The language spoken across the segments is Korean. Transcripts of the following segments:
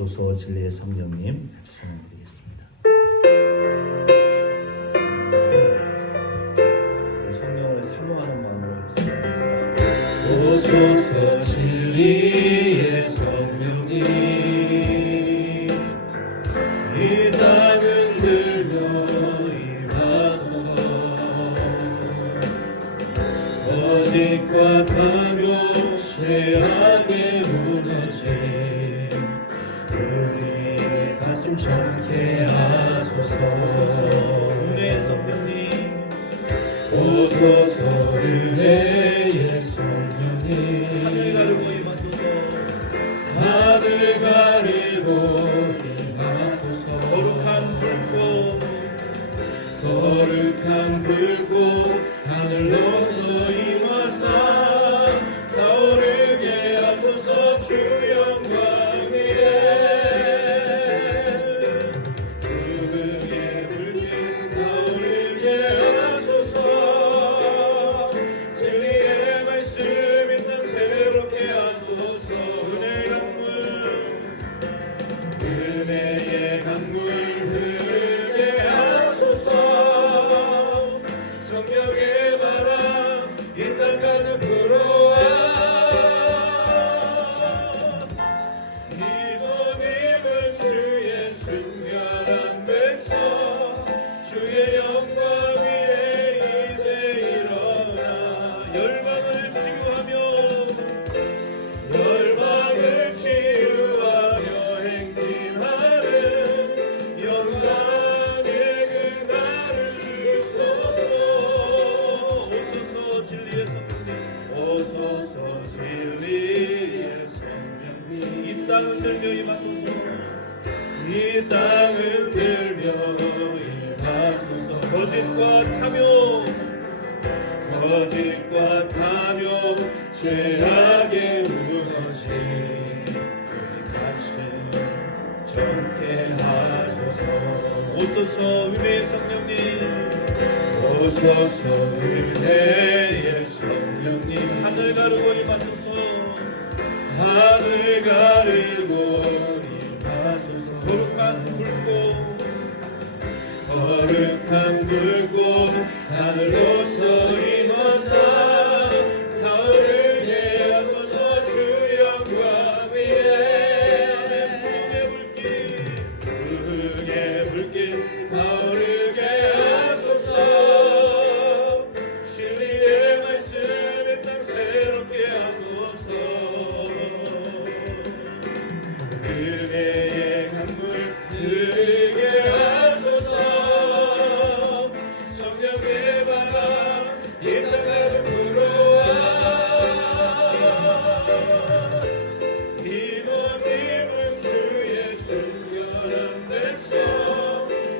오소서 진리의 성령님 같이 찬양드리겠습니다. 성령을 사모하는 마음으로 같이 찬양합니다. 오소서 진리의 성령님, 이 땅은 들려 임하소서. 거짓과 탐욕 죄악에 무너진 우리의 가슴 정케하소서. 은혜의 성령님 오소서 은혜의 성령님, 하늘 가르고 임하소서. 하늘 가르고 임하소서. 거룩한 불꽃 하늘로서 임하사 타오르게 하소서. 주 영광 위에 부흥의 불길 타오르게 하소서. 진리의 말씀 있는 새롭게 하소서. 은혜의 강물 흐르게 하소서. 성령의 바람 이 땅 가득 불어와 이번임은 주의 순결한 백성. 주의 영광 위에 이제 일어나 열방을 치유하며 행진하는 영광의 그날을 주소서. 오소서 진리의 성령님, 오소서 진리의 성령님, 이 땅은 들며 임하소서. 이 땅은 들며 임하소서. 거짓과 탐욕 죄악에 무너진 우리 가슴 정케 하소서. 오소서 은혜의 성령님 오소서 은혜의 성령님, 하늘 가르고 임하소서. 하늘 가르고 임하소서. 거룩한 불꽃 하늘로서 임하사 타오르게 하소서. 주 영광 위에 부흥의 불길 타오르게 하소서. 진리의 말씀 이 땅 새롭게 하소서. 은혜의 강물 흐르게 하소서. 성령의 바람 이 땅 가득 불어와 이번임은 주의 순결한 백성.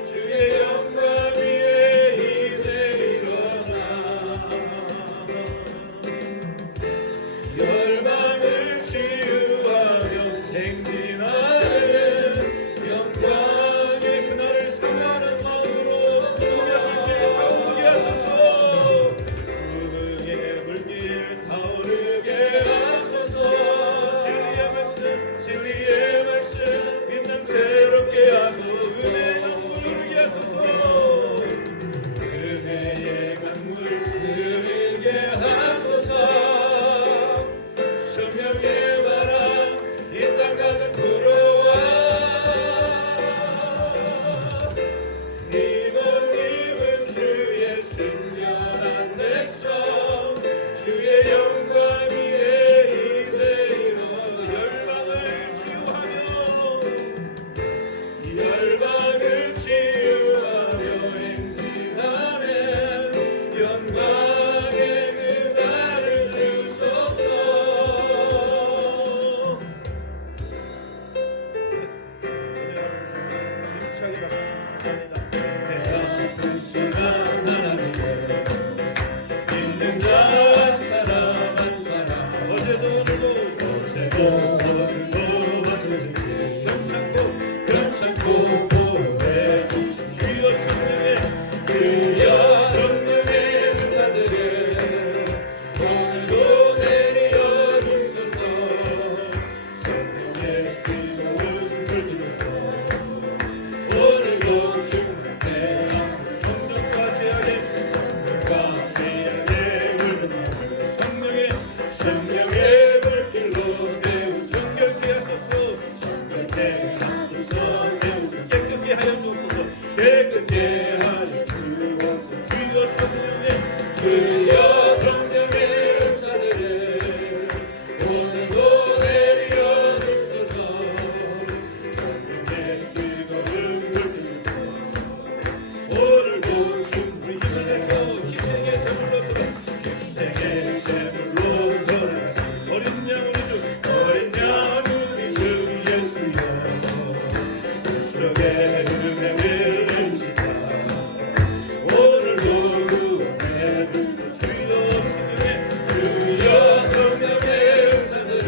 주의 영광 위에 이제 일어나 열방을 치유하며 행진하는 영광의 그날을 사모하는 마음으로 성령님께 타오르게 하소서. 부흥의 불길 타오르게 하소서. 진리의 말씀 믿는 새롭게 하소서. 은혜의 강물 흐르게 하소서. 성령의 바람 이 땅 가득 불어와 이번임은 주의 순결한 백성. 주의 영광 위에 이제 일어나 열방을 치유하며 행진하는 영광의 그날을 주소서. 배아픈 하나님을 믿는 자 한 사람 어제도 오늘도 어제도 괜찮고 보내 주여. 성령의 은사들을 오늘도 내려 주소서. 성령의 뜨거운 일생 하소서 깨끗게 하여 주옵소서 깨끗게 하여 주옵소서 주여 성령의 은사들을 오늘도 내려 주소서 성령의 뜨거운 불길에서 오늘도 충분히 힘을 내서 희생의 제물로 돌아가시 어린 양 우리 주 예수여 그 속에 은혜를 내시사 오늘도 구원해 주소서 주여 성령의 은사들을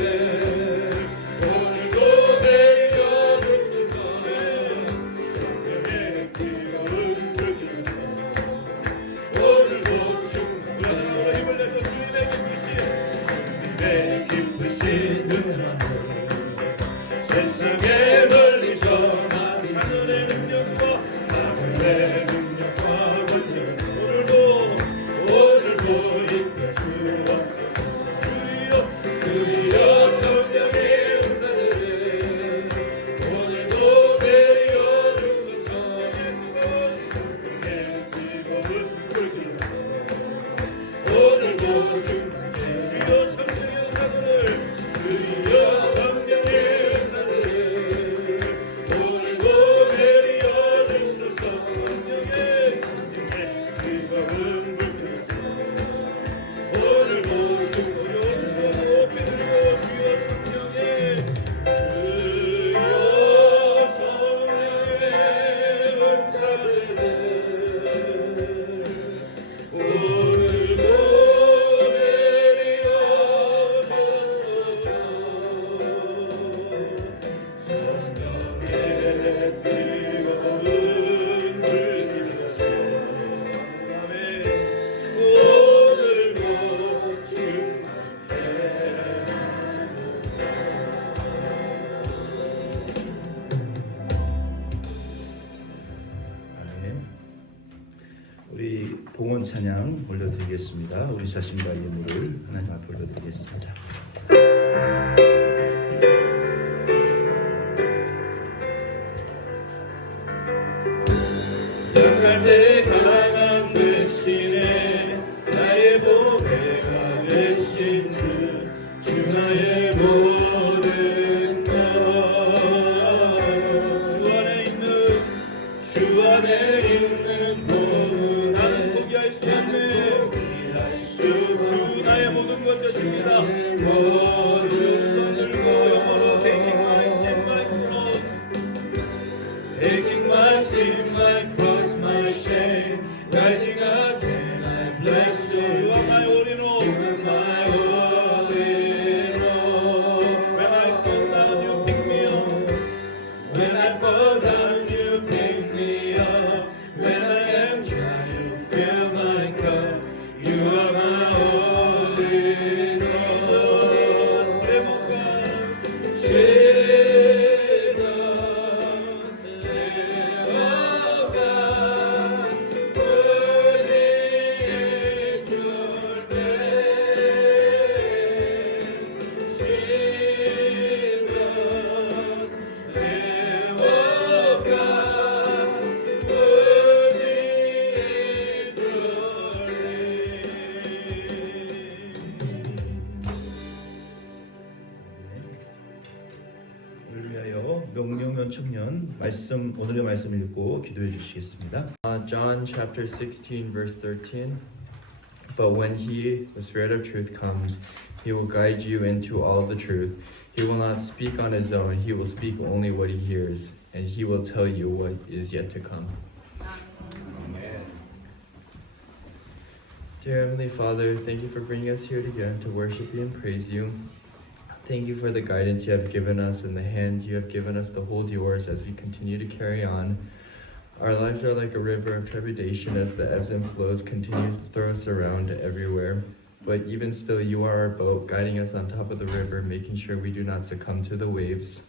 오늘도 내려 주소서 성령의 뜨거운 불길에서 오늘도 충분한 힘을 내서 주님의 기쁘신 은혜만을 세상에 널리 전하리 하늘의 능력과 권세에서 오늘도 이끌어 주옵소서 주여 성령의 은사들을 오늘도 내려 주소서 성령의 뜨거운 불길에서 오늘도 주여 성령의 은사들을 오늘도 내려 주소서 성령의 뜨거운 불길에서 오늘도 주여 손 높이 들고 주여 성령의 은사들을 오늘도 내려 주소서 성령의 뜨거운 불길에서 오늘도 충만해 아멘. 우리 봉헌 찬양 올려드리겠습니다. 우리 자신과 예물을 하나님 앞에 올려드리겠습니다. 약할 때 강한 대신에 나의 보배가 되신 주 나의 모든 것 주 안에 있는 몸은 나는 포기할 수 없네 주 나의 모든 것 되십니다 모든 손 들고 영어로 Taking my sin, my cross Taking my sin, my cross, my shame, rising again, I bless you. You are my all in all You are my all in all. When I fall down you pick me up When I fall down, you pick me up. When I am dry, you fill my cup. You are my all in all. 내 몸과 Jesus, Lamb of God, worthy is your name. Jesus, Lamb of God, worthy is your name. 우리를 위하여 명령면 청년 말씀 오늘의 말씀 읽고 기도해 주시겠습니다. John chapter 16 verse 13. But when he, the Spirit of truth, comes, he will guide you into all the truth. He will not speak on his own, he will speak only what he hears, and he will tell you what is yet to come. Dear Heavenly Father, thank you for bringing us here together to worship you and praise you. Thank you for the guidance you have given us and the hands you have given us to hold yours as we continue to carry on. Our lives are like a river of trepidation as the ebbs and flows continue to throw us around everywhere. But even still, you are our boat, guiding us on top of the river, making sure we do not succumb to the waves.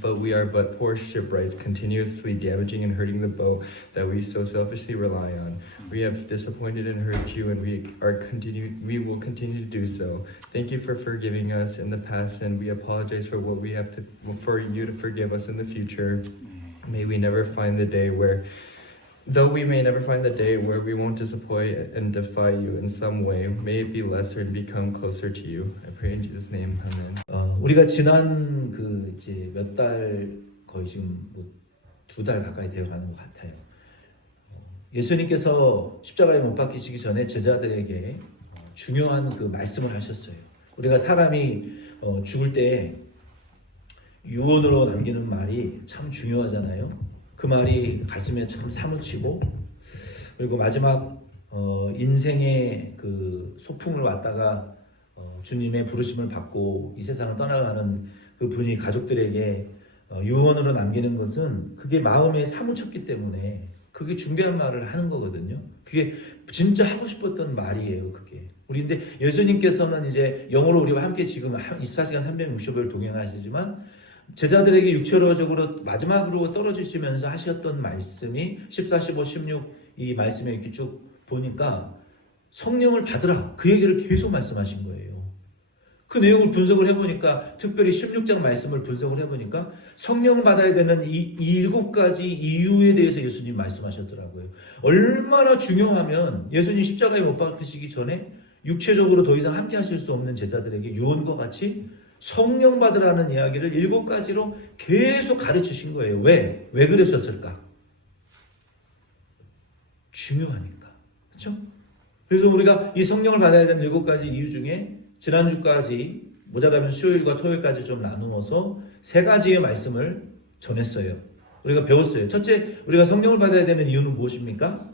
But we are but poor shipwrights, continuously damaging and hurting the boat that we so selfishly rely on. we have disappointed and hurt you, and we will continue to do so. Thank you for forgiving us in the past, and we apologize for what we have to for you to forgive us in the future. May we never find the day where, though we may never find the day where we won't disappoint and defy you in some way, may it be lesser and become closer to you. I pray in Jesus' name, amen. 우리가 지난 그 이제 몇 달 거의 지금 뭐 2달 가까이 되어가는 것 같아요. 예수님께서 십자가에 못 박히시기 전에 제자들에게 중요한 그 말씀을 하셨어요. 우리가 사람이 죽을 때 유언으로 남기는 말이 참 중요하잖아요. 그 말이 가슴에 참 사무치고, 그리고 마지막 인생의 그 소풍을 왔다가 주님의 부르심을 받고 이 세상을 떠나가는 그 분이 가족들에게 유언으로 남기는 것은 그게 마음에 사무쳤기 때문에 그게 중요한 말을 하는 거거든요. 그게 진짜 하고 싶었던 말이에요. 그게 우리 근데 예수님께서는 이제 영으로 우리와 함께 지금 24시간 365일 동행하시지만 제자들에게 육체로적으로 마지막으로 떨어지시면서 하셨던 말씀이 14, 15, 16 이 말씀에 이렇게 쭉 보니까 성령을 받으라, 그 얘기를 계속 말씀하신 거예요. 그 내용을 분석을 해보니까, 특별히 16장 말씀을 분석을 해보니까 성령을 받아야 되는 이 7가지 이유에 대해서 예수님 말씀하셨더라고요. 얼마나 중요하면 예수님 십자가에 못 박히시기 전에 육체적으로 더 이상 함께 하실 수 없는 제자들에게 유언과 같이 성령 받으라는 이야기를 7가지로 계속 가르치신 거예요. 왜 그러셨을까? 중요하니까. 그렇죠? 그래서 우리가 이 성령을 받아야 되는 7가지 이유 중에 지난주까지, 모자라면 수요일과 토요일까지 좀 나누어서 3가지의 말씀을 전했어요. 우리가 배웠어요. 첫째, 우리가 성령을 받아야 되는 이유는 무엇입니까?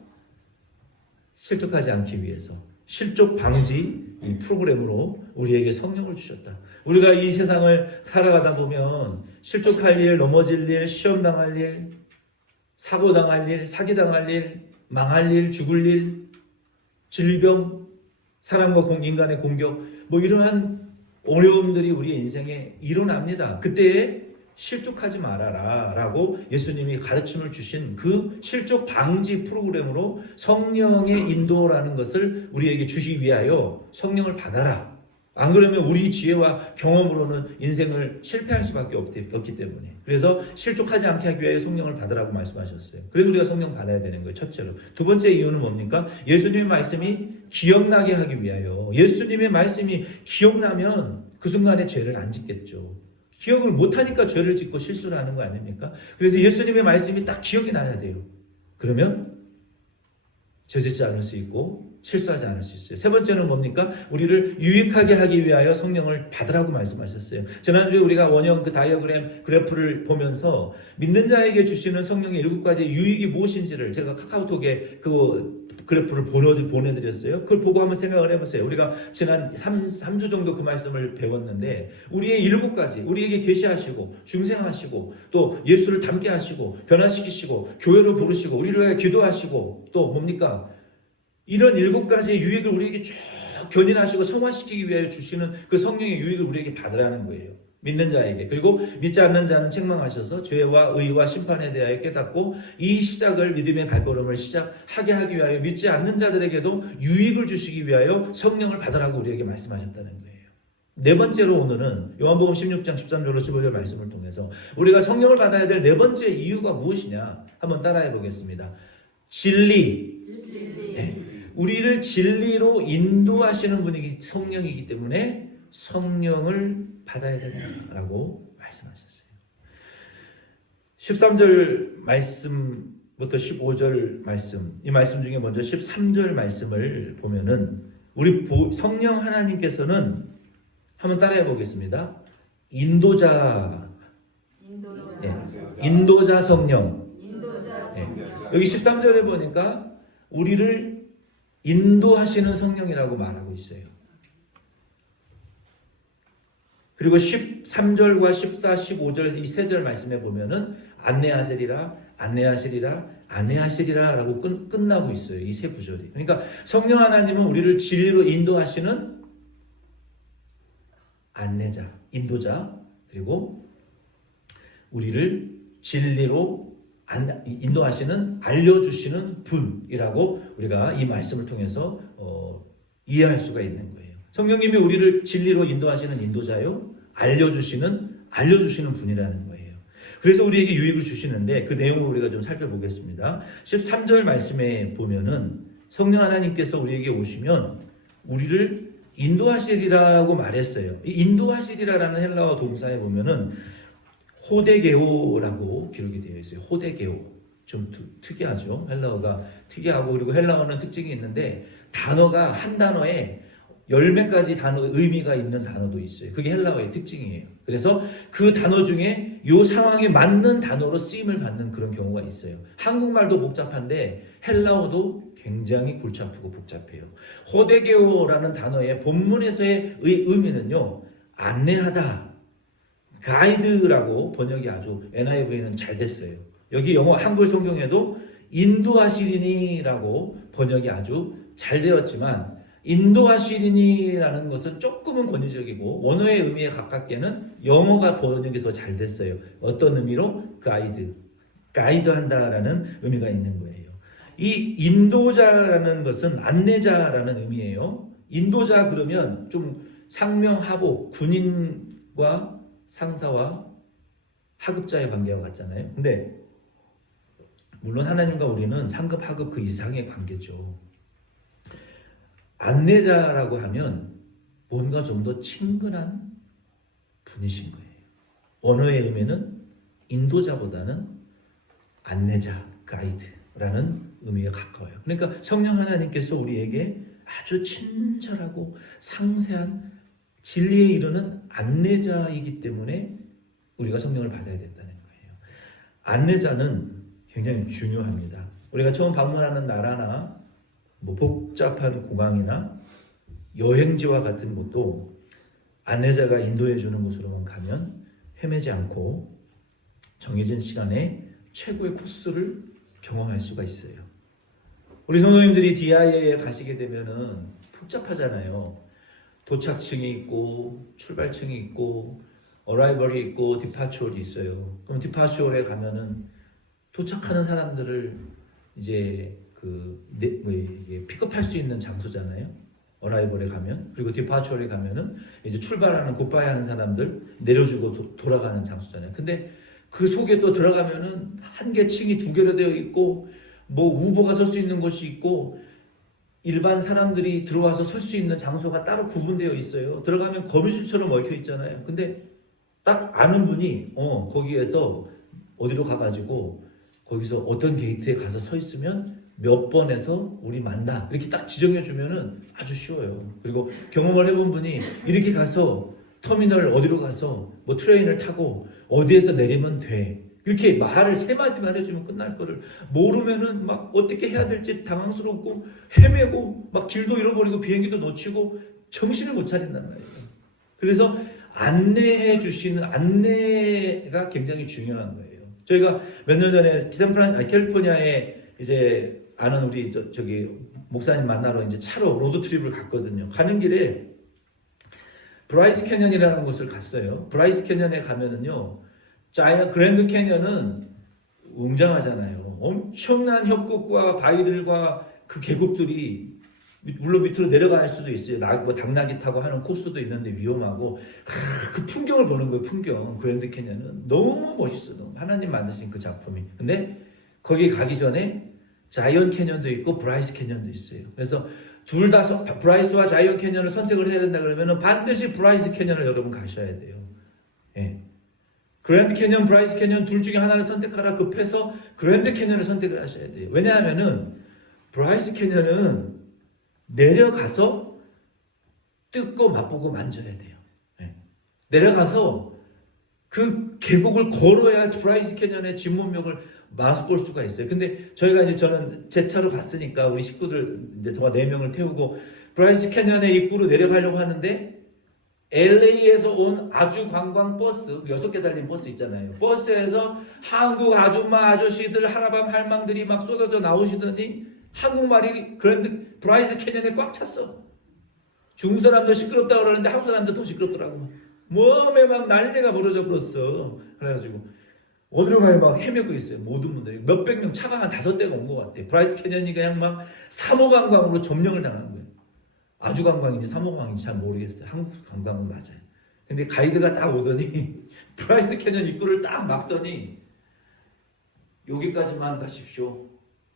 실족하지 않기 위해서. 실족 방지 이 프로그램으로 우리에게 성령을 주셨다. 우리가 이 세상을 살아가다 보면 실족할 일, 넘어질 일, 시험 당할 일, 사고 당할 일, 사기 당할 일, 망할 일, 죽을 일, 질병, 사람과 인간의 공격, 뭐 이러한 어려움들이 우리의 인생에 일어납니다. 그때에 실족하지 말아라 라고 예수님이 가르침을 주신 그 실족 방지 프로그램으로 성령의 인도라는 것을 우리에게 주시기 위하여 성령을 받아라. 안 그러면 우리 지혜와 경험으로는 인생을 실패할 수밖에 없기 때문에. 그래서 실족하지 않게 하기 위하여 성령을 받으라고 말씀하셨어요. 그래서 우리가 성령 받아야 되는 거예요. 첫째로. 두 번째 이유는 뭡니까? 예수님의 말씀이 기억나게 하기 위하여. 예수님의 말씀이 기억나면 그 순간에 죄를 안 짓겠죠. 기억을 못하니까 죄를 짓고 실수를 하는 거 아닙니까? 그래서 예수님의 말씀이 딱 기억이 나야 돼요. 그러면 죄 짓지 않을 수 있고 실수하지 않을 수 있어요. 세 번째는 뭡니까? 우리를 유익하게 하기 위하여 성령을 받으라고 말씀하셨어요. 지난주에 우리가 원형 그 다이어그램 그래프를 보면서 믿는 자에게 주시는 성령의 7가지 유익이 무엇인지를 제가 카카오톡에 그 그래프를 보내드렸어요. 그걸 보고 한번 생각을 해보세요. 우리가 지난 3주 정도 그 말씀을 배웠는데 우리의 7가지, 우리에게 계시하시고 중생하시고 또 예수를 닮게 하시고 변화시키시고 교회로 부르시고 우리를 위해 기도하시고 또 뭡니까? 이런 7가지의 유익을 우리에게 쭉 견인하시고 성화시키기 위하여 주시는 그 성령의 유익을 우리에게 받으라는 거예요. 믿는 자에게. 그리고 믿지 않는 자는 책망하셔서 죄와 의와 심판에 대하여 깨닫고 이 시작을 믿음의 발걸음을 시작하게 하기 위하여 믿지 않는 자들에게도 유익을 주시기 위하여 성령을 받으라고 우리에게 말씀하셨다는 거예요. 네 번째로 오늘은 요한복음 16장 13절로 15절 말씀을 통해서 우리가 성령을 받아야 될 네 번째 이유가 무엇이냐 한번 따라해 보겠습니다. 진리. 네. 우리를 진리로 인도하시는 분이 성령이기 때문에 성령을 받아야 된다라고 말씀하셨어요. 13절 말씀부터 15절 말씀, 이 말씀 중에 먼저 13절 말씀을 보면은 우리 성령 하나님께서는 한번 따라해 보겠습니다. 인도자 성령. 여기 13절에 보니까 우리를 인도하시는 성령이라고 말하고 있어요. 그리고 13절과 14, 15절 이 3절 말씀에 보면은 안내하시리라 라고 끝나고 있어요. 이 세 구절이. 그러니까 성령 하나님은 우리를 진리로 인도하시는 안내자, 인도자, 그리고 우리를 진리로 인도하시는, 알려주시는 분이라고 우리가 이 말씀을 통해서 이해할 수가 있는 거예요. 성령님이 우리를 진리로 인도하시는 인도자요, 알려주시는 분이라는 거예요. 그래서 우리에게 유익을 주시는데 그 내용을 우리가 좀 살펴보겠습니다. 13절 말씀에 보면은 성령 하나님께서 우리에게 오시면 우리를 인도하시리라고 말했어요. 이 인도하시리라라는 헬라어 동사에 보면은 호데게오라고 기록이 되어 있어요. 호데게오. 좀 특이하죠. 헬라어가 특이하고, 그리고 헬라어는 특징이 있는데 단어가 한 단어에 10몇 단어 의미가 있는 단어도 있어요. 그게 헬라어의 특징이에요. 그래서 그 단어 중에 이 상황에 맞는 단어로 쓰임을 받는 그런 경우가 있어요. 한국말도 복잡한데 헬라어도 굉장히 골치 아프고 복잡해요. 호데게오라는 단어의 본문에서의 의미는요, 안내하다, 가이드라고 번역이 아주 NIV는 잘 됐어요. 여기 영어 한글 성경에도 인도하시리니라고 번역이 아주 잘 되었지만, 인도하시리니라는 것은 조금은 권위적이고 원어의 의미에 가깝게는 영어가 번역이 더 잘 됐어요. 어떤 의미로? 가이드한다라는 의미가 있는 거예요. 이 인도자라는 것은 안내자라는 의미예요. 인도자 그러면 좀 상명하복, 군인과 상사와 하급자의 관계와 같잖아요. 근데 물론 하나님과 우리는 상급, 하급 그 이상의 관계죠. 안내자라고 하면 뭔가 좀 더 친근한 분이신 거예요. 언어의 의미는 인도자보다는 안내자, 가이드라는 의미가 가까워요. 그러니까 성령 하나님께서 우리에게 아주 친절하고 상세한 진리에 이르는 안내자이기 때문에 우리가 성령을 받아야 된다는 거예요. 안내자는 굉장히 중요합니다. 우리가 처음 방문하는 나라나 복잡한 공항이나 여행지와 같은 곳도 안내자가 인도해 주는 곳으로만 가면 헤매지 않고 정해진 시간에 최고의 코스를 경험할 수가 있어요. 우리 성도님들이 DIA에 가시게 되면은 복잡하잖아요. 도착층이 있고 출발층이 있고 어라이벌이 있고 디파추얼이 있어요. 그럼 디파추얼에 가면은 도착하는 사람들을 이제 픽업할 수 있는 장소잖아요. 어라이벌에 가면. 그리고 디파추얼에 가면은 이제 출발하는 굿바이 하는 사람들 내려주고 돌아가는 장소잖아요. 근데 그 속에 또 들어가면은 한 개 층이 두 개로 되어 있고 우버가 설 수 있는 곳이 있고 일반 사람들이 들어와서 설 수 있는 장소가 따로 구분되어 있어요. 들어가면 거미줄처럼 얽혀 있잖아요. 근데 딱 아는 분이 거기에서 어디로 가가지고 거기서 어떤 게이트에 가서 서 있으면 몇 번에서 우리 만나 이렇게 딱 지정해 주면은 아주 쉬워요. 그리고 경험을 해본 분이 이렇게 가서 터미널 어디로 가서 트레인을 타고 어디에서 내리면 돼 이렇게 말을 3마디만 해주면 끝날 거를 모르면은 막 어떻게 해야 될지 당황스럽고 헤매고 막 길도 잃어버리고 비행기도 놓치고 정신을 못 차린단 말이에요. 그래서 안내해 주시는 안내가 굉장히 중요한 거예요. 저희가 몇 년 전에 캘리포니아에 이제 아는 우리 저기 목사님 만나러 이제 차로 로드 트립을 갔거든요. 가는 길에 브라이스 캐년이라는 곳을 갔어요. 브라이스 캐년에 가면은요, 그랜드 캐년은 웅장하잖아요. 엄청난 협곡과 바위들과 그 계곡들이 물론 밑으로 내려갈 수도 있어요. 당나귀 타고 하는 코스도 있는데 위험하고 그 풍경을 보는 거예요. 풍경. 그랜드 캐년은 너무 멋있어. 너무 하나님 만드신 그 작품이. 근데 거기 가기 전에 자이언 캐년도 있고 브라이스 캐년도 있어요. 그래서 둘 다 브라이스와 자이언 캐년을 선택을 해야 된다 그러면은 반드시 브라이스 캐년을 여러분 가셔야 돼요. 예. 그랜드 캐년, 브라이스 캐년 둘 중에 하나를 선택하라 급해서 그랜드 캐년을 선택을 하셔야 돼요. 왜냐하면은 브라이스 캐년은 내려가서 뜯고 맛보고 만져야 돼요. 예. 내려가서 그 계곡을 걸어야 브라이스 캐년의 진문명을 맛볼 수가 있어요. 근데 저는 제 차로 갔으니까 우리 식구들 이제 저와 4명을 태우고 브라이스 캐년의 입구로 내려가려고 하는데 LA에서 온 아주 관광 버스 6개 달린 버스 있잖아요. 버스에서 한국 아줌마 아저씨들 할아밤 할망들이 막 쏟아져 나오시더니 한국말이 브라이스 캐년에 꽉 찼어. 중국 사람도 시끄럽다고 그러는데 한국 사람도 더 시끄럽더라고. 몸에 막 난리가 벌어져 버렸어. 그래가지고 어디로 가야 막 헤매고 있어요. 모든 분들이. 몇백 명 차가 한 5대가 온 것 같아요. 브라이스 캐년이 그냥 막 3호 관광으로 점령을 당한 거예요. 아주 관광인지 3호 관광인지 잘 모르겠어요. 한국 관광은 맞아요. 근데 가이드가 딱 오더니 브라이스 캐년 입구를 딱 막더니 여기까지만 가십시오.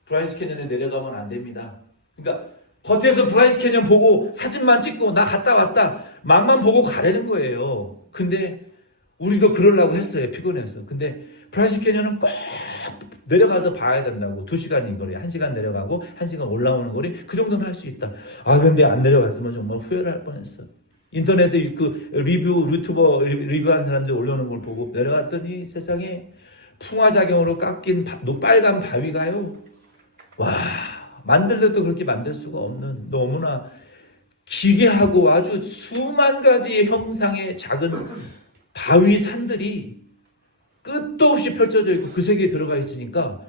브라이스 캐년에 내려가면 안 됩니다. 그러니까 겉에서 브라이스 캐년 보고 사진만 찍고 나 갔다 왔다 맛만 보고 가라는 거예요. 근데 우리도 그러려고 했어요. 피곤해서. 근데 브라이스 캐년은 꼭 내려가서 봐야 된다고. 2시간인 거리, 1시간 내려가고 1시간 올라오는 거리, 그 정도는 할 수 있다. 아, 근데 안 내려갔으면 정말 후회를 할 뻔했어. 인터넷에 그 유튜버 리뷰한 사람들 올려놓은 걸 보고 내려갔더니 세상에 풍화작용으로 깎인 빨간 바위가요. 와, 만들려도 그렇게 만들 수가 없는 너무나 기괴하고 아주 수만 가지의 형상의 작은 바위 산들이 끝도 없이 펼쳐져 있고 그 세계에 들어가 있으니까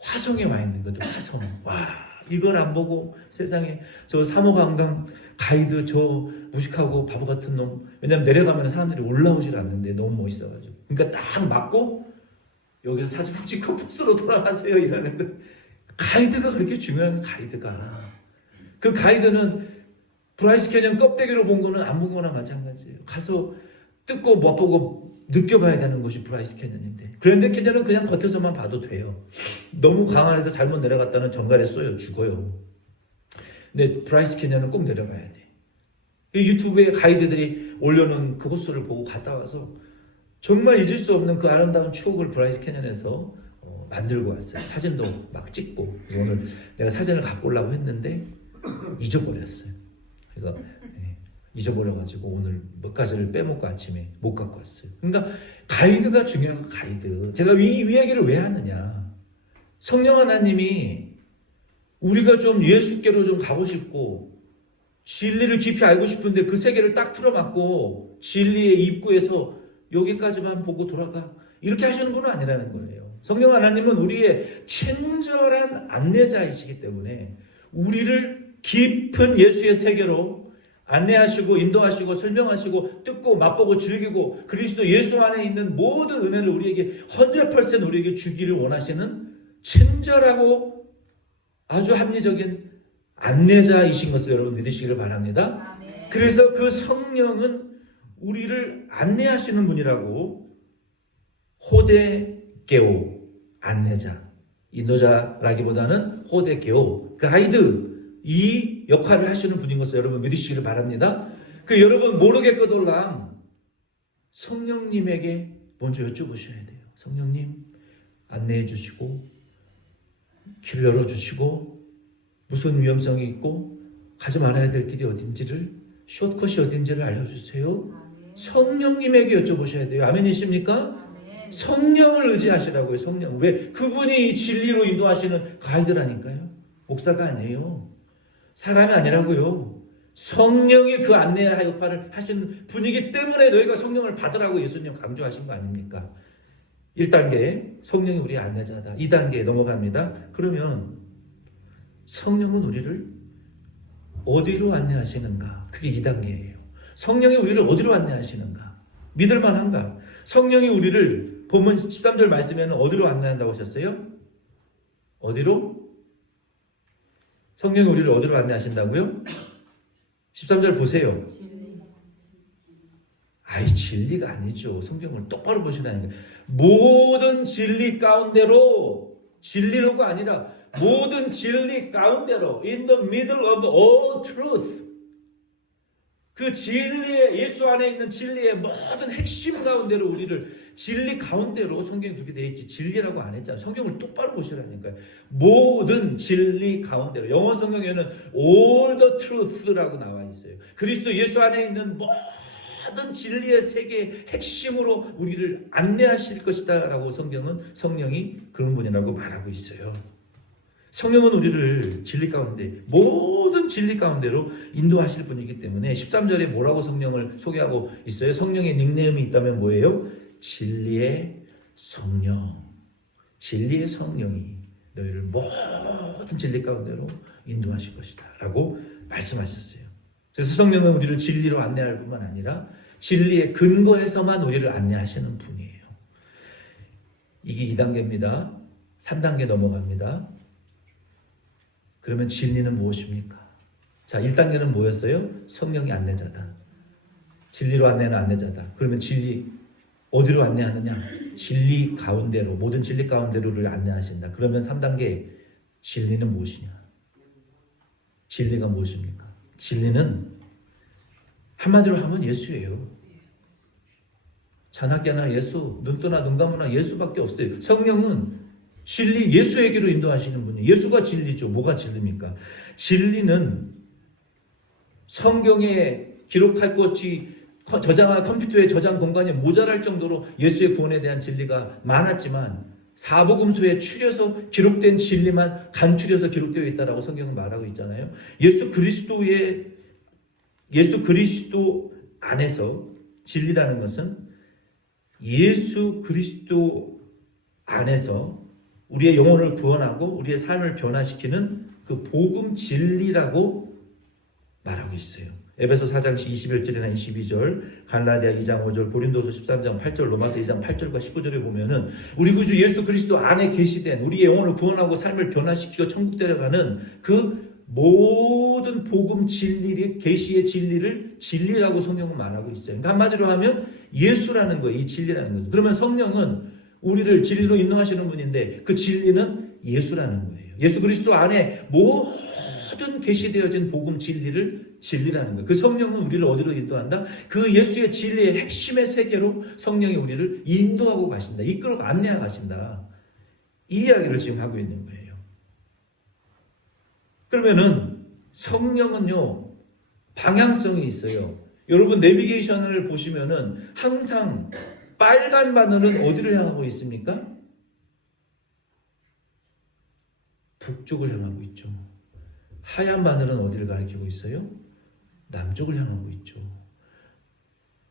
화성에 와 있는 거죠. 화성. 와, 이걸 안 보고 세상에 저 3호 관광 가이드 저 무식하고 바보 같은 놈. 왜냐면 내려가면 사람들이 올라오질 않는데 너무 멋있어가지고. 그러니까 딱 맞고 여기서 사진 찍고 버스로 돌아가세요 이러는 거. 가이드가 그렇게 중요한 가이드가. 그 가이드는 브라이스 캐년 껍데기로 본 거는 안 본 거나 마찬가지예요. 가서 뜯고 못 보고 느껴봐야 되는 것이 브라이스 캐년인데 그랜드 캐년은 그냥 겉에서만 봐도 돼요. 너무 강한에서 잘못 내려갔다는 정갈에 쏘여 죽어요. 근데 브라이스 캐년은 꼭 내려가야 돼. 유튜브에 가이드들이 올려놓은 그 호수를 보고 갔다 와서 정말 잊을 수 없는 그 아름다운 추억을 브라이스 캐년에서 만들고 왔어요. 사진도 막 찍고. 그래서 오늘 내가 사진을 갖고 오려고 했는데 잊어버렸어요. 그래서 잊어버려가지고 오늘 몇 가지를 빼먹고 아침에 못 갖고 왔어요. 그러니까 가이드가 중요한 거. 가이드. 제가 이 이야기를 왜 하느냐. 성령 하나님이 우리가 좀 예수께로 좀 가고 싶고 진리를 깊이 알고 싶은데 그 세계를 딱 틀어막고 진리의 입구에서 여기까지만 보고 돌아가. 이렇게 하시는 분은 아니라는 거예요. 성령 하나님은 우리의 친절한 안내자이시기 때문에 우리를 깊은 예수의 세계로 안내하시고 인도하시고 설명하시고 뜯고 맛보고 즐기고 그리스도 예수 안에 있는 모든 은혜를 우리에게 100% 우리에게 주기를 원하시는 친절하고 아주 합리적인 안내자이신 것을 여러분 믿으시기를 바랍니다. 아멘. 그래서 그 성령은 우리를 안내하시는 분이라고 호데게오 안내자 인도자라기보다는 호데게오 가이드 이 역할을 하시는 분인 것을 여러분 믿으시기를 바랍니다. 그 여러분 모르겠거들랑 성령님에게 먼저 여쭤보셔야 돼요. 성령님 안내해 주시고 길을 열어주시고 무슨 위험성이 있고 가지 말아야 될 길이 어딘지를 숏컷이 어딘지를 알려주세요. 아멘. 성령님에게 여쭤보셔야 돼요. 아멘이십니까? 아멘. 성령을 의지하시라고요. 성령. 왜? 그분이 이 진리로 인도하시는 가이드라니까요. 목사가 아니에요. 사람이 아니라고요. 성령이 그 안내 역할을 하시는 분이기 때문에 너희가 성령을 받으라고 예수님 강조하신 거 아닙니까? 1단계 성령이 우리의 안내자다. 2단계에 넘어갑니다. 그러면 성령은 우리를 어디로 안내하시는가? 그게 2단계예요. 성령이 우리를 어디로 안내하시는가? 믿을만한가? 성령이 우리를 본문 13절 말씀에는 어디로 안내한다고 하셨어요? 어디로? 성령이 우리를 어디로 안내하신다고요? 13절 보세요. 아이 진리가 아니죠. 성경을 똑바로 보시라는 거예요. 모든 진리 가운데로 진리로가 아니라 모든 진리 가운데로 in the middle of all truth 그 진리의 예수 안에 있는 진리의 모든 핵심 가운데로 우리를 진리 가운데로 성경이 그렇게 되어 있지 진리라고 안 했잖아요. 성경을 똑바로 보시라니까요. 모든 진리 가운데로 영어 성경에는 all the truth라고 나와 있어요. 그리스도 예수 안에 있는 모든 진리의 세계의 핵심으로 우리를 안내하실 것이다 라고 성령이 그런 분이라고 말하고 있어요. 성령은 우리를 진리 가운데 모든 진리 가운데로 인도하실 분이기 때문에 13절에 뭐라고 성령을 소개하고 있어요? 성령의 닉네임이 있다면 뭐예요? 진리의 성령. 진리의 성령이 너희를 모든 진리 가운데로 인도하실 것이다 라고 말씀하셨어요. 그래서 성령은 우리를 진리로 안내할 뿐만 아니라 진리의 근거에서만 우리를 안내하시는 분이에요. 이게 2단계입니다. 3단계 넘어갑니다. 그러면 진리는 무엇입니까? 자, 1단계는 뭐였어요? 성령이 안내자다. 진리로 안내하는 안내자다. 그러면 진리 어디로 안내하느냐? 진리 가운데로, 모든 진리 가운데로를 안내하신다. 그러면 3단계 진리는 무엇이냐? 진리가 무엇입니까? 진리는 한마디로 하면 예수예요. 자나깨나 예수, 눈 뜨나 눈 감으나 예수밖에 없어요. 성령은 진리, 예수에게로 인도하시는 분이에요. 예수가 진리죠. 뭐가 진리입니까? 진리는 성경에 기록할 것이 저장한 컴퓨터의 저장 공간이 모자랄 정도로 예수의 구원에 대한 진리가 많았지만 사복음서에 추려서 기록된 진리만 간추려서 기록되어 있다라고 성경은 말하고 있잖아요. 예수 그리스도 안에서 진리라는 것은 예수 그리스도 안에서 우리의 영혼을 구원하고 우리의 삶을 변화시키는 그 복음 진리라고 말하고 있어요. 에베소 4장 21절이나 22절, 갈라디아 2장 5절, 고린도서 13장 8절, 로마서 2장 8절과 19절에 보면은 우리 구주 예수 그리스도 안에 계시된 우리의 영혼을 구원하고 삶을 변화시키고 천국 데려가는 그 모든 복음 진리, 계시의 진리를 진리라고 성경은 말하고 있어요. 그러니까 한마디로 하면 예수라는 거예요. 이 진리라는 거죠. 그러면 성령은 우리를 진리로 인도하시는 분인데 그 진리는 예수라는 거예요. 예수 그리스도 안에 모든 계시되어진 복음 진리를 진리라는 거예요. 그 성령은 우리를 어디로 인도한다? 그 예수의 진리의 핵심의 세계로 성령이 우리를 인도하고 가신다. 이끌어 안내하고 가신다. 이 이야기를 지금 하고 있는 거예요. 그러면은 성령은요, 방향성이 있어요. 여러분 내비게이션을 보시면은 항상 빨간 바늘은 어디를 향하고 있습니까? 북쪽을 향하고 있죠. 하얀 바늘은 어디를 가리키고 있어요? 남쪽을 향하고 있죠.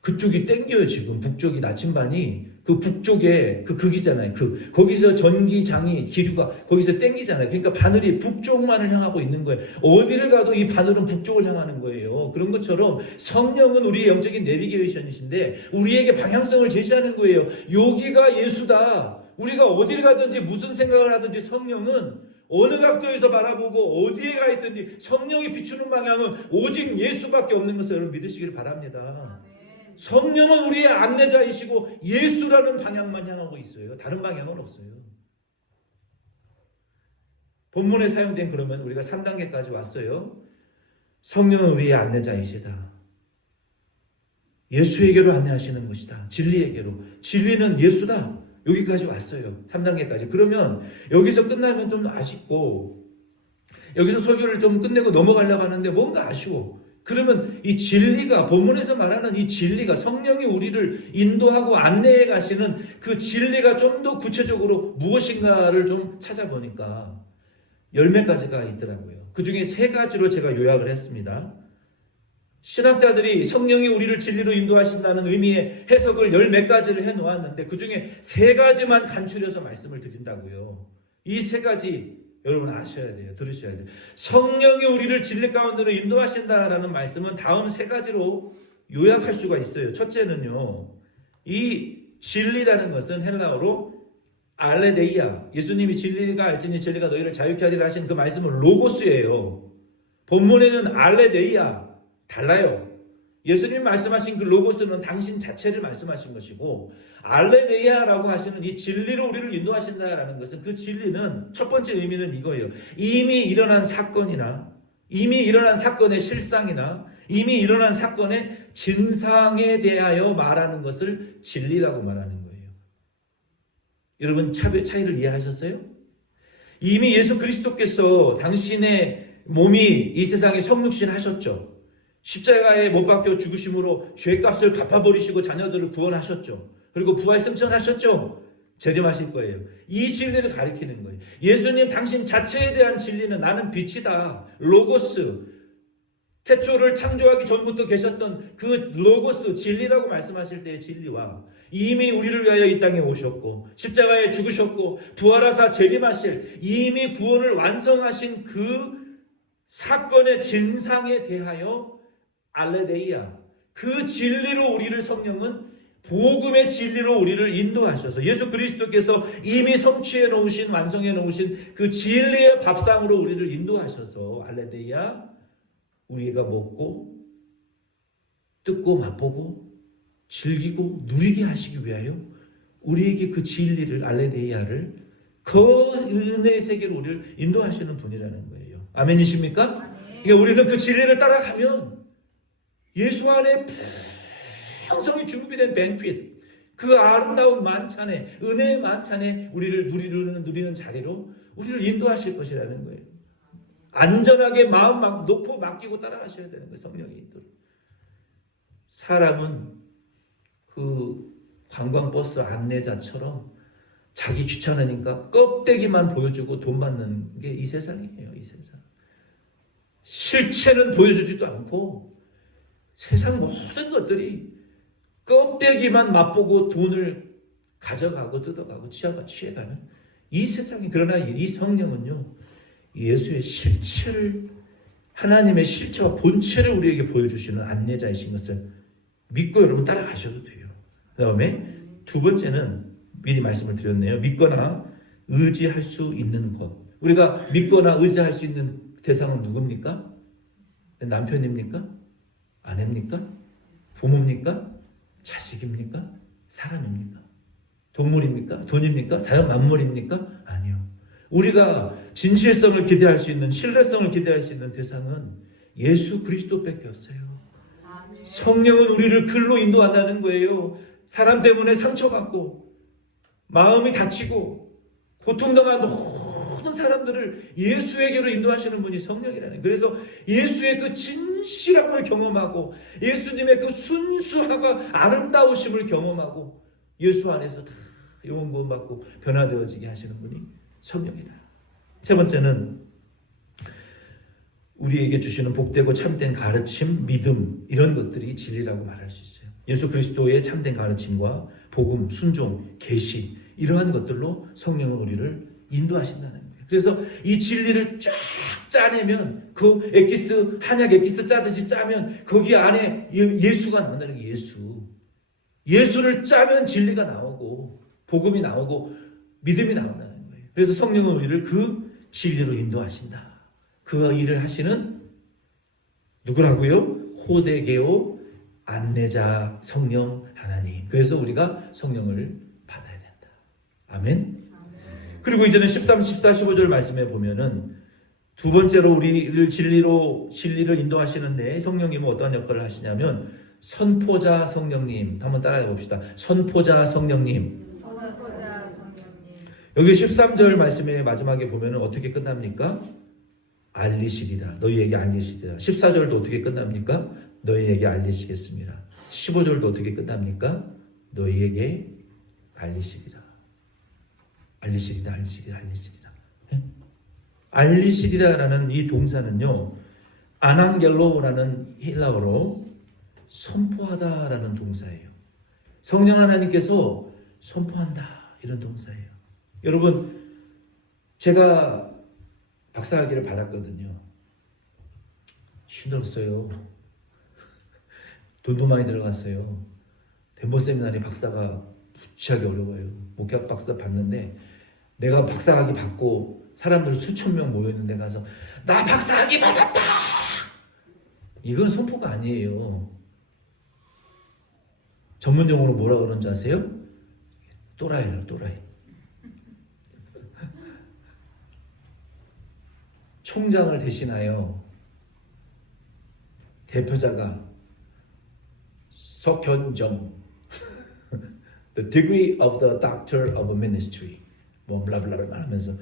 그쪽이 땡겨요. 지금 북쪽이 나침반이 그 북쪽에 그 극이잖아요. 거기서 전기장이 기류가 거기서 땡기잖아요. 그러니까 바늘이 북쪽만을 향하고 있는 거예요. 어디를 가도 이 바늘은 북쪽을 향하는 거예요. 그런 것처럼 성령은 우리의 영적인 내비게이션이신데 우리에게 방향성을 제시하는 거예요. 여기가 예수다. 우리가 어디를 가든지 무슨 생각을 하든지 성령은 어느 각도에서 바라보고 어디에 가 있든지 성령이 비추는 방향은 오직 예수밖에 없는 것을 여러분 믿으시기를 바랍니다. 성령은 우리의 안내자이시고 예수라는 방향만 향하고 있어요. 다른 방향은 없어요. 본문에 사용된 그러면 우리가 3단계까지 왔어요. 성령은 우리의 안내자이시다. 예수에게로 안내하시는 것이다. 진리에게로. 진리는 예수다. 여기까지 왔어요. 3단계까지. 그러면 여기서 끝나면 좀 아쉽고 여기서 설교를 좀 끝내고 넘어가려고 하는데 뭔가 아쉬워. 그러면 이 진리가 본문에서 말하는 이 진리가 성령이 우리를 인도하고 안내해 가시는 그 진리가 좀 더 구체적으로 무엇인가를 좀 찾아보니까 10가지가 있더라고요. 그 중에 3가지로 제가 요약을 했습니다. 신학자들이 성령이 우리를 진리로 인도하신다는 의미의 해석을 10몇 가지를 해놓았는데 그 중에 3가지만 간추려서 말씀을 드린다고요. 이 3가지 여러분 아셔야 돼요. 들으셔야 돼요. 성령이 우리를 진리 가운데로 인도하신다라는 말씀은 다음 3가지로 요약할 수가 있어요. 첫째는요. 이 진리라는 것은 헬라어로 알레데이아. 예수님이 진리가 알지니 진리가 너희를 자유케 하리라 하신 그 말씀은 로고스예요. 본문에는 알레데이아. 달라요. 예수님 말씀하신 그 로고스는 당신 자체를 말씀하신 것이고 알레데이아라고 하시는 이 진리로 우리를 인도하신다라는 것은 그 진리는 첫 번째 의미는 이거예요. 이미 일어난 사건이나 이미 일어난 사건의 실상이나 이미 일어난 사건의 진상에 대하여 말하는 것을 진리라고 말하는 거예요. 여러분 차이를 이해하셨어요? 이미 예수 그리스도께서 당신의 몸이 이 세상에 성육신 하셨죠. 십자가에 못 박혀 죽으심으로 죄값을 갚아버리시고 자녀들을 구원하셨죠. 그리고 부활 승천하셨죠. 재림하실 거예요. 이 진리를 가리키는 거예요. 예수님 당신 자체에 대한 진리는 나는 빛이다. 로고스. 태초를 창조하기 전부터 계셨던 그 로고스 진리라고 말씀하실 때의 진리와 이미 우리를 위하여 이 땅에 오셨고 십자가에 죽으셨고 부활하사 재림하실 이미 구원을 완성하신 그 사건의 진상에 대하여 알레데이아 그 진리로 우리를 성령은 복음의 진리로 우리를 인도하셔서 예수 그리스도께서 이미 성취해 놓으신 완성해 놓으신 그 진리의 밥상으로 우리를 인도하셔서 알레데이아 우리가 먹고 뜯고 맛보고 즐기고 누리게 하시기 위하여 우리에게 그 진리를 알레데이아를 그 은혜의 세계로 우리를 인도하시는 분이라는 거예요. 아멘이십니까? 그러니까 우리는 그 진리를 따라가면 예수 안에 풍성히 준비된 뱅퀴, 그 아름다운 만찬에 은혜의 만찬에 우리를 누리는 자리로 우리를 인도하실 것이라는 거예요. 안전하게 마음 놓고 맡기고 따라가셔야 되는 거예요. 성령이 인도를. 사람은 그 관광버스 안내자처럼 자기 귀찮으니까 껍데기만 보여주고 돈 받는 게 이 세상이에요. 이 세상. 실체는 보여주지도 않고 세상 모든 것들이 껍데기만 맛보고 돈을 가져가고 뜯어가고 취해가는 이 세상이. 그러나 이 성령은요, 예수의 실체를, 하나님의 실체와 본체를 우리에게 보여주시는 안내자이신 것을 믿고 여러분 따라가셔도 돼요. 그 다음에 두 번째는 미리 말씀을 드렸네요. 믿거나 의지할 수 있는 것. 우리가 믿거나 의지할 수 있는 대상은 누굽니까? 남편입니까? 아내입니까? 부모입니까? 자식입니까? 사람입니까? 동물입니까? 돈입니까? 자연 만물입니까? 아니요. 우리가 진실성을 기대할 수 있는, 신뢰성을 기대할 수 있는 대상은 예수 그리스도밖에 없어요. 성령은 우리를 글로 인도한다는 거예요. 사람 때문에 상처받고 마음이 다치고 고통당한 모든 사람들을 예수에게로 인도하시는 분이 성령이라는 거예요. 그래서 예수의 그 진실함을 경험하고 예수님의 그 순수하고 아름다우심을 경험하고 예수 안에서 다 영혼 구원받고 변화되어지게 하시는 분이 성령이다. 세 번째는 우리에게 주시는 복되고 참된 가르침, 믿음, 이런 것들이 진리라고 말할 수 있어요. 예수 그리스도의 참된 가르침과 복음, 순종, 계시, 이러한 것들로 성령은 우리를 인도하신다는 거예요. 그래서 이 진리를 쫙 짜내면, 그 엑기스, 한약 엑기스 짜듯이 짜면 거기 안에 예수가 나온다는 게 예수. 예수를 짜면 진리가 나오고 복음이 나오고 믿음이 나온다는 거예요. 그래서 성령은 우리를 그 진리로 인도하신다. 그 일을 하시는 누구라고요? 호데게오 안내자 성령 하나님. 그래서 우리가 성령을 받아야 된다. 아멘. 그리고 이제는 13, 14, 15절 말씀에 보면은 두 번째로 우리를 진리를 인도하시는데 성령님은 어떠한 역할을 하시냐면 선포자 성령님. 한번 따라해 봅시다. 선포자 성령님. 여기 13절 말씀의 마지막에 보면은 어떻게 끝납니까? 알리시리라. 너희에게 알리시리라. 14절도 어떻게 끝납니까? 너희에게 알리시겠습니다. 15절도 어떻게 끝납니까? 너희에게 알리시리라. 알리시리라. 알리시리라. 알리시리라. 네? 알리시리라라는 이 동사는요, 아난겔로라는 헬라어로 선포하다라는 동사예요. 성령 하나님께서 선포한다, 이런 동사예요. 여러분, 제가 박사학위를 받았거든요. 힘들었어요. 돈도 많이 들어갔어요. 덴버 세미나리 박사가 무지하게 어려워요. 목회학 박사 받는데 내가 박사학위 받고 사람들 수천 명 모였는데 가서 나 박사학위 받았다! 이건 선포가 아니에요. 전문 용어로 뭐라 그러는지 아세요? 또라이래요, 또라이. 총장을 대신하여 대표자가 석현정 The degree of the doctor of ministry 뭐 블라블라를 말하면서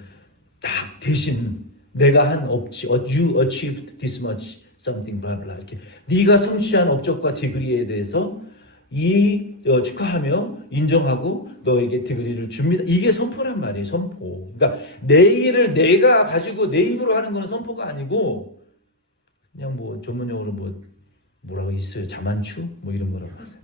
딱 대신 내가 한 업치 you achieved this much something 블라블라 이렇게 네가 성취한 업적과 디그리에 대해서 축하하며 인정하고 너에게 디그리를 줍니다. 이게 선포란 말이에요. 선포. 그러니까 내 일을 내가 가지고 내 입으로 하는 건 선포가 아니고 그냥 뭐 전문용어로 뭐라고 있어요. 자만추 뭐 이런 거라고 하세요.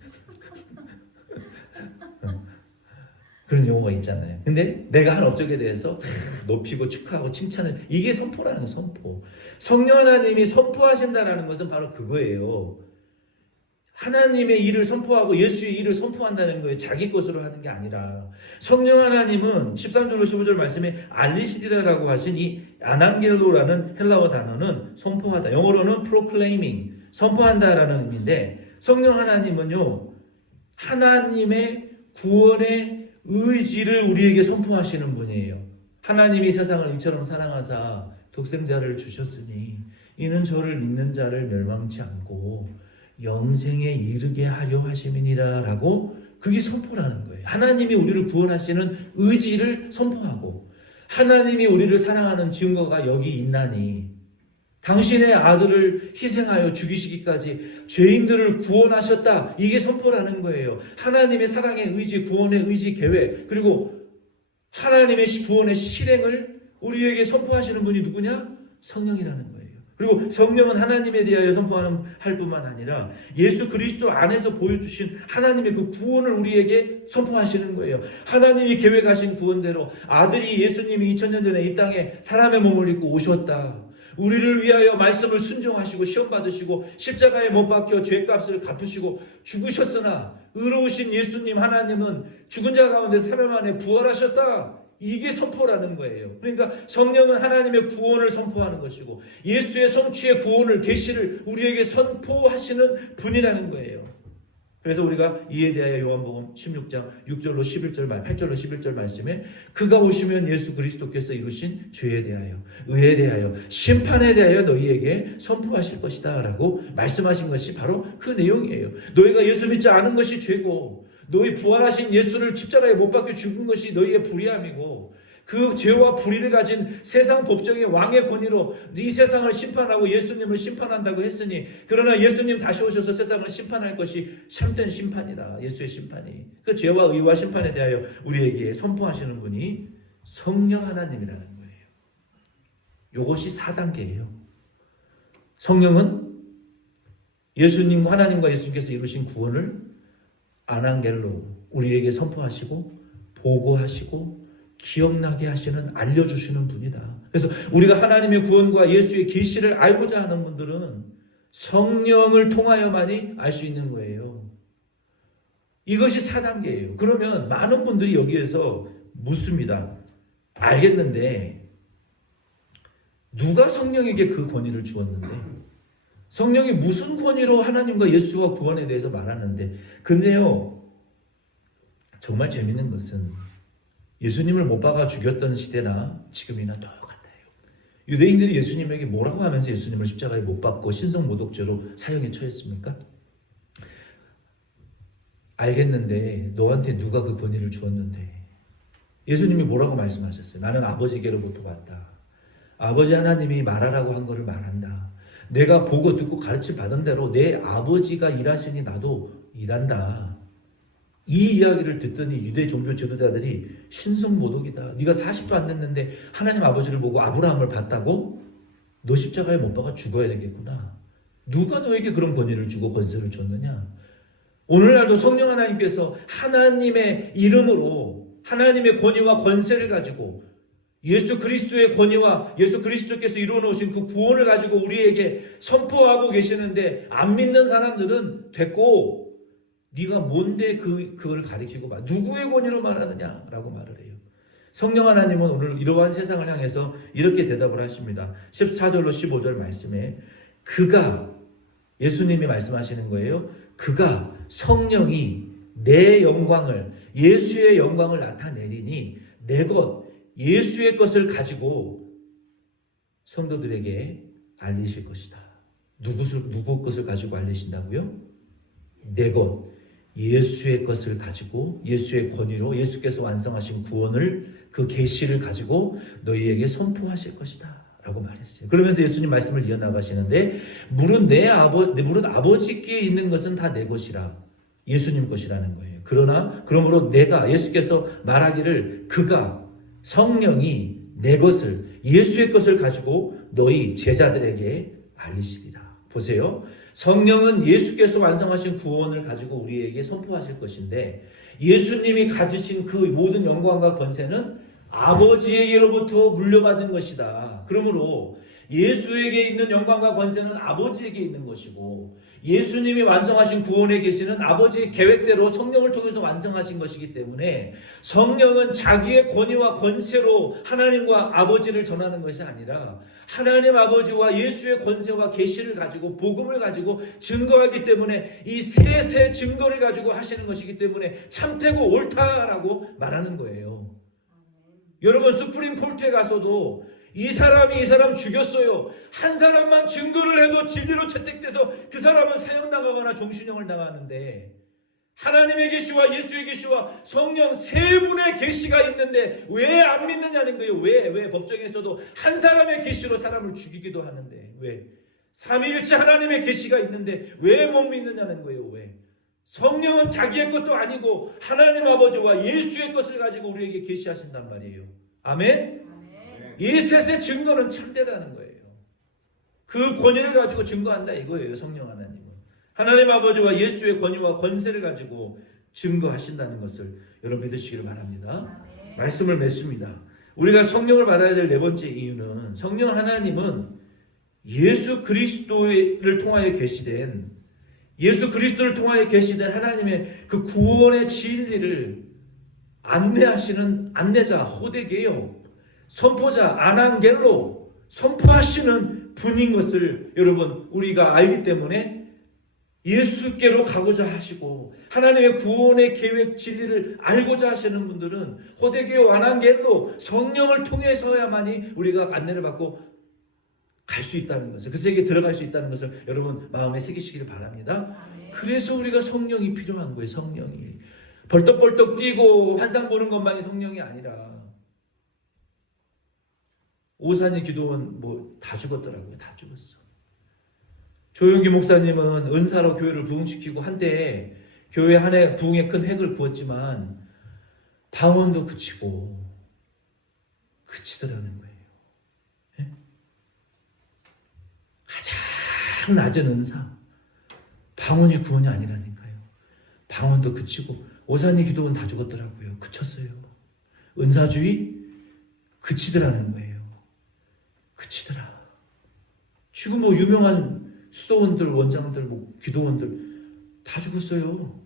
그런 용어가 있잖아요. 근데 내가 한 업적에 대해서 높이고 축하하고 칭찬을, 이게 선포라는 거예요. 선포. 성령 하나님이 선포하신다라는 것은 바로 그거예요. 하나님의 일을 선포하고 예수의 일을 선포한다는 거예요. 자기 것으로 하는 게 아니라. 성령 하나님은 13절로 15절 말씀에 알리시디라라고 하신 이 아난겔로라는 헬라어 단어는 선포하다. 영어로는 proclaiming, 선포한다라는 의미인데 성령 하나님은요. 하나님의 구원의 의지를 우리에게 선포하시는 분이에요. 하나님이 세상을 이처럼 사랑하사 독생자를 주셨으니 이는 저를 믿는 자를 멸망치 않고 영생에 이르게 하려 하심이니라 라고 그게 선포라는 거예요. 하나님이 우리를 구원하시는 의지를 선포하고 하나님이 우리를 사랑하는 증거가 여기 있나니 당신의 아들을 희생하여 죽이시기까지 죄인들을 구원하셨다. 이게 선포라는 거예요. 하나님의 사랑의 의지, 구원의 의지, 계획 그리고 하나님의 구원의 실행을 우리에게 선포하시는 분이 누구냐? 성령이라는 거예요. 그리고 성령은 하나님에 대하여 선포하는 할 뿐만 아니라 예수 그리스도 안에서 보여주신 하나님의 그 구원을 우리에게 선포하시는 거예요. 하나님이 계획하신 구원대로 아들이 예수님이 2000년 전에 이 땅에 사람의 몸을 입고 오셨다. 우리를 위하여 말씀을 순종하시고 시험 받으시고 십자가에 못 박혀 죄값을 갚으시고 죽으셨으나 의로우신 예수님 하나님은 죽은 자 가운데 3일 만에 부활하셨다. 이게 선포라는 거예요. 그러니까 성령은 하나님의 구원을 선포하는 것이고 예수의 성취의 구원을 계시를 우리에게 선포하시는 분이라는 거예요. 그래서 우리가 이에 대하여 요한복음 16장 6절로 11절 8절로 11절 말씀에 그가 오시면 예수 그리스도께서 이루신 죄에 대하여 의에 대하여 심판에 대하여 너희에게 선포하실 것이다 라고 말씀하신 것이 바로 그 내용이에요. 너희가 예수 믿지 않은 것이 죄고 너희 부활하신 예수를 십자가에 못 박혀 죽은 것이 너희의 불의함이고 그 죄와 불의를 가진 세상 법정의 왕의 권위로 이 세상을 심판하고 예수님을 심판한다고 했으니 그러나 예수님 다시 오셔서 세상을 심판할 것이 참된 심판이다. 예수의 심판이. 그 죄와 의와 심판에 대하여 우리에게 선포하시는 분이 성령 하나님이라는 거예요. 이것이 4단계예요. 성령은 예수님 하나님과 예수님께서 이루신 구원을 아난겔로 우리에게 선포하시고 보고하시고 기억나게 하시는 알려주시는 분이다. 그래서 우리가 하나님의 구원과 예수의 계시를 알고자 하는 분들은 성령을 통하여만이 알 수 있는 거예요. 이것이 4단계예요. 그러면 많은 분들이 여기에서 묻습니다. 알겠는데 누가 성령에게 그 권위를 주었는데 성령이 무슨 권위로 하나님과 예수와 구원에 대해서 말하는데 근데요 정말 재밌는 것은 예수님을 못 박아 죽였던 시대나 지금이나 똑같아요. 유대인들이 예수님에게 뭐라고 하면서 예수님을 십자가에 못 박고 신성모독죄로 사형에 처했습니까? 알겠는데 너한테 누가 그 권위를 주었는데 예수님이 뭐라고 말씀하셨어요? 나는 아버지께로부터 왔다. 아버지 하나님이 말하라고 한 거를 말한다. 내가 보고 듣고 가르침 받은 대로 내 아버지가 일하시니 나도 일한다. 이 이야기를 듣더니 유대 종교 지도자들이 신성모독이다. 네가 40도 안 됐는데 하나님 아버지를 보고 아브라함을 봤다고? 너 십자가에 못 박아 죽어야 되겠구나. 누가 너에게 그런 권위를 주고 권세를 줬느냐? 오늘날도 성령 하나님께서 하나님의 이름으로 하나님의 권위와 권세를 가지고 예수 그리스도의 권위와 예수 그리스도께서 이루어 놓으신 그 구원을 가지고 우리에게 선포하고 계시는데 안 믿는 사람들은 됐고 네가 뭔데 그걸 가리키고 누구의 권위로 말하느냐라고 말을 해요. 성령 하나님은 오늘 이러한 세상을 향해서 이렇게 대답을 하십니다. 14절로 15절 말씀에 그가 예수님이 말씀하시는 거예요. 그가 성령이 내 영광을 예수의 영광을 나타내리니 내 것 예수의 것을 가지고 성도들에게 알리실 것이다. 누구 것을 가지고 알리신다고요? 내 것 예수의 것을 가지고 예수의 권위로 예수께서 완성하신 구원을 그 계시를 가지고 너희에게 선포하실 것이다 라고 말했어요. 그러면서 예수님 말씀을 이어나가시는데 물은 아버지께 있는 것은 다 내 것이라 예수님 것이라는 거예요. 그러므로 내가 예수께서 말하기를 그가 성령이 내 것을 예수의 것을 가지고 너희 제자들에게 알리시리라. 보세요. 성령은 예수께서 완성하신 구원을 가지고 우리에게 선포하실 것인데 예수님이 가지신 그 모든 영광과 권세는 아버지에게로부터 물려받은 것이다. 그러므로 예수에게 있는 영광과 권세는 아버지에게 있는 것이고 예수님이 완성하신 구원의 계시는 아버지의 계획대로 성령을 통해서 완성하신 것이기 때문에 성령은 자기의 권위와 권세로 하나님과 아버지를 전하는 것이 아니라 하나님 아버지와 예수의 권세와 계시를 가지고 복음을 가지고 증거하기 때문에 이 셋의 증거를 가지고 하시는 것이기 때문에 참되고 옳다라고 말하는 거예요. 여러분 수프림 콜트에 가서도 이 사람이 이 사람 죽였어요. 한 사람만 증거를 해도 진리로 채택돼서 그 사람은 사형당하거나 종신형을 당하는데 하나님의 계시와 예수의 계시와 성령 세 분의 계시가 있는데 왜 안 믿느냐는 거예요. 왜 법정에서도 한 사람의 계시로 사람을 죽이기도 하는데 왜 삼위일체 하나님의 계시가 있는데 왜 못 믿느냐는 거예요. 왜 성령은 자기의 것도 아니고 하나님 아버지와 예수의 것을 가지고 우리에게 계시하신단 말이에요. 아멘. 이 셋의 증거는 참되다는 거예요. 그 권위를 가지고 증거한다 이거예요. 성령 하나님은 하나님 아버지와 예수의 권위와 권세를 가지고 증거하신다는 것을 여러분 믿으시기를 바랍니다. 말씀을 맺습니다. 우리가 성령을 받아야 될 네 번째 이유는 성령 하나님은 예수 그리스도를 통하여 계시된 예수 그리스도를 통하여 계시된 하나님의 그 구원의 진리를 안내하시는 안내자 호데게요 선포자 아난겔로 선포하시는 분인 것을 여러분 우리가 알기 때문에 예수께로 가고자 하시고 하나님의 구원의 계획 진리를 알고자 하시는 분들은 호데게요 아난겔로 성령을 통해서야만이 우리가 안내를 받고 갈 수 있다는 것을 그 세계에 들어갈 수 있다는 것을 여러분 마음에 새기시기를 바랍니다. 그래서 우리가 성령이 필요한 거예요. 성령이 벌떡벌떡 뛰고 환상 보는 것만이 성령이 아니라 오산이 기도원 뭐 다 죽었더라고요. 다 죽었어. 조용기 목사님은 은사로 교회를 부흥시키고 한때 교회 한 해 부흥에 큰 획을 그었지만 방언도 그치고 그치더라는 거예요. 네? 가장 낮은 은사 방언이 구원이 아니라니까요. 방언도 그치고 오산이 기도원 다 죽었더라고요. 그쳤어요. 은사주의 그치더라는 거예요. 그치더라. 지금 뭐 유명한 수도원들, 원장들, 뭐 기도원들 다 죽었어요.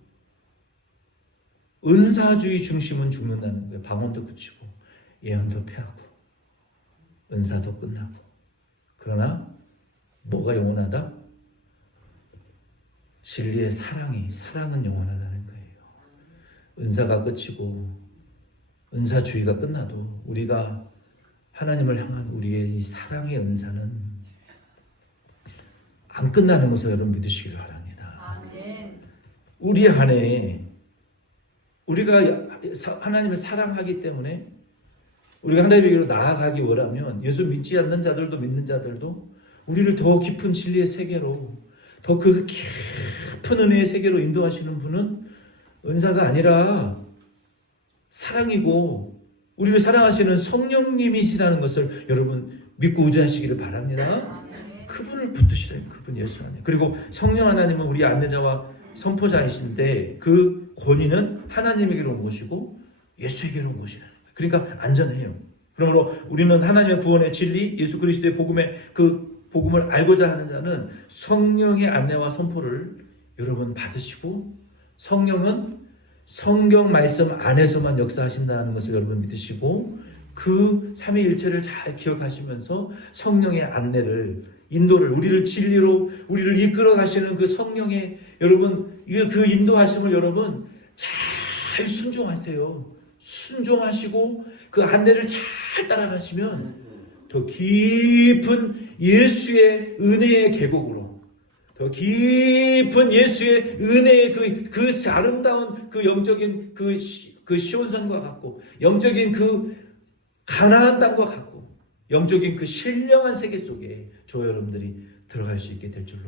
은사주의 중심은 죽는다는 거예요. 방언도 그치고 예언도 패하고 은사도 끝나고. 그러나 뭐가 영원하다? 진리의 사랑은 영원하다는 거예요. 은사가 끝이고 은사주의가 끝나도 우리가 하나님을 향한 우리의 이 사랑의 은사는 안 끝나는 것을 여러분 믿으시길 바랍니다. 아멘. 우리 안에 우리가 하나님을 사랑하기 때문에 우리가 하나님에게로 나아가기 원하면 예수 믿지 않는 자들도 믿는 자들도 우리를 더 깊은 진리의 세계로 더 그 깊은 은혜의 세계로 인도하시는 분은 은사가 아니라 사랑이고 우리를 사랑하시는 성령님이시라는 것을 여러분 믿고 의지하시기를 바랍니다. 그분을 붙드시래요. 그분 예수 안에. 그리고 성령 하나님은 우리 안내자와 선포자이신데 그 권위는 하나님에게로 온 것이고 예수에게로 온 것이라는 거예요. 그러니까 안전해요. 그러므로 우리는 하나님의 구원의 진리, 예수 그리스도의 복음의 그 복음을 알고자 하는 자는 성령의 안내와 선포를 여러분 받으시고 성령은 성경 말씀 안에서만 역사하신다는 것을 여러분 믿으시고 그 삼위일체를 잘 기억하시면서 성령의 안내를 인도를 우리를 진리로 우리를 이끌어 가시는 그 성령의 여러분 그 인도하심을 여러분 잘 순종하세요. 순종하시고 그 안내를 잘 따라가시면 더 깊은 예수의 은혜의 계곡으로 더 깊은 예수의 은혜의 그 아름다운 그 영적인 그 시온산과 같고 영적인 그 가나안 땅과 같고 영적인 그 신령한 세계 속에 저와 여러분들이 들어갈 수 있게 될 줄로